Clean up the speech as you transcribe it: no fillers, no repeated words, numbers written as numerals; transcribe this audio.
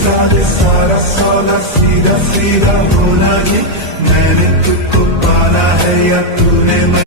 सादे सारा सौदा सीधा सीधा होना जी। मैंने तुझको पाना है या तूने